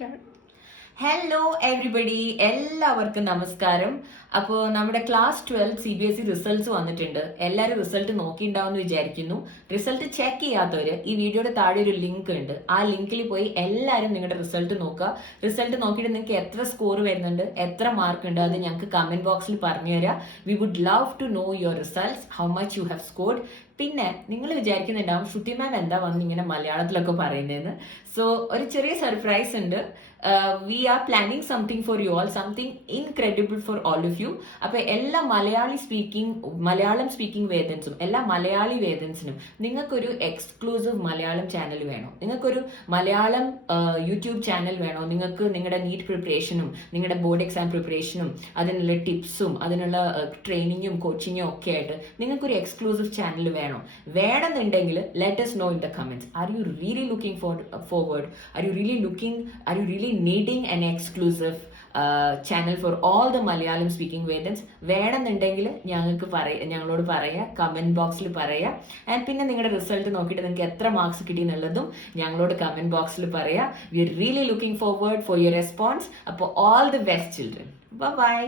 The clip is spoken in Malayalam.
start. ഹലോ എവ്രിബഡി, എല്ലാവർക്കും നമസ്കാരം. അപ്പോൾ നമ്മുടെ ക്ലാസ് 12 CBSE റിസൾട്ട്സ് വന്നിട്ടുണ്ട്. എല്ലാവരും റിസൾട്ട് നോക്കിയിട്ടുണ്ടാവുമെന്ന് വിചാരിക്കുന്നു. റിസൾട്ട് ചെക്ക് ചെയ്യാത്തവര് ഈ വീഡിയോയുടെ താഴെ ഒരു ലിങ്ക് ഉണ്ട്. ആ ലിങ്കിൽ പോയി എല്ലാവരും നിങ്ങളുടെ റിസൾട്ട് നോക്കുക. റിസൾട്ട് നോക്കിയിട്ട് നിങ്ങൾക്ക് എത്ര സ്കോർ വരുന്നുണ്ട്, എത്ര മാർക്ക് ഉണ്ട്, അത് ഞങ്ങൾക്ക് കമന്റ് ബോക്സിൽ പറഞ്ഞു തരാം. We would love to know your results, how much you have scored. പിന്നെ നിങ്ങൾ വിചാരിക്കുന്നുണ്ടാവും ശ്രുതി മാം എന്താ വന്ന് ഇങ്ങനെ മലയാളത്തിലൊക്കെ പറയുന്നതെന്ന്. സോ ഒരു ചെറിയ സർപ്രൈസ് ഉണ്ട്. We are planning something for you all, something incredible for all of you. അപ്പൊ എല്ലാ മലയാളം സ്പീക്കിംഗ് വേദൻസും, എല്ലാ മലയാളി വേദൻസിനും നിങ്ങൾക്കൊരു എക്സ്ക്ലൂസീവ് മലയാളം ചാനൽ വേണോ, നിങ്ങൾക്കൊരു മലയാളം യൂട്യൂബ് ചാനൽ വേണോ, നിങ്ങൾക്ക് നിങ്ങളുടെ നീറ്റ് പ്രിപ്പറേഷനും നിങ്ങളുടെ ബോർഡ് എക്സാം പ്രിപ്പറേഷനും അതിനുള്ള ടിപ്സും അതിനുള്ള ട്രെയിനിങ്ങും കോച്ചിങ്ങും ഒക്കെ ആയിട്ട് നിങ്ങൾക്കൊരു എക്സ്ക്ലൂസീവ് ചാനൽ വേണമെന്നുണ്ടെങ്കിൽ let us know in the comments. Are you really looking forward? Are you really needing an exclusive channel for all the Malayalam speaking Vedans? വേണമെന്നുണ്ടെങ്കിൽ ഞങ്ങളോട് പറയാ, കമന്റ് ബോക്സിൽ പറയാ. ആൻഡ് പിന്നെ നിങ്ങളുടെ റിസൾട്ട് നോക്കിയിട്ട് നിങ്ങൾക്ക് എത്ര മാർക്സ് കിട്ടി എന്നുള്ളതും ഞങ്ങളോട് കമന്റ് ബോക്സിൽ പറയാ. We are really looking forward for your response. അപ്പോൾ all the best children. By.